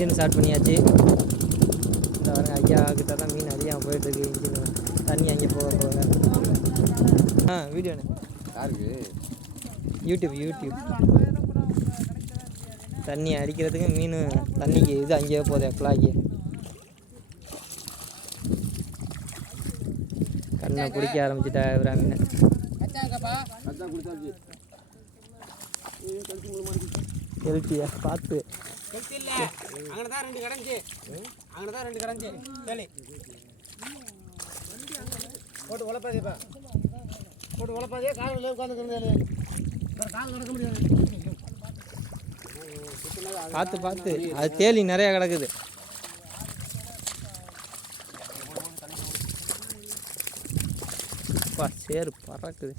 Engine start பண்ணியாச்சு. இந்த பாருங்க ஐயா கிட்ட தான் மீன் அதிகமாக போயிட்டுருக்கு. இன்ஜின் தண்ணி அங்கே போக வீடியோண்ணே யாருக்கு யூடியூப் தண்ணி அடிக்கிறதுக்கு மீன் தண்ணிக்கு இது அங்கேயே போகுது குழாய்க்கு. கண்ணை குடிக்க ஆரம்பிச்சுட்டா மீன். கெளுத்தியா பார்த்து அங்கதான் ரெண்டு கடைஞ்சி சரி போட்டு உழப்பாதேப்பா போட்டு உழப்பாதே காலையில் உட்காந்துக்கிறது கால் நடக்க முடியாது. பார்த்து அது தேலி நிறையா கிடக்குது. சேரு பறக்குது.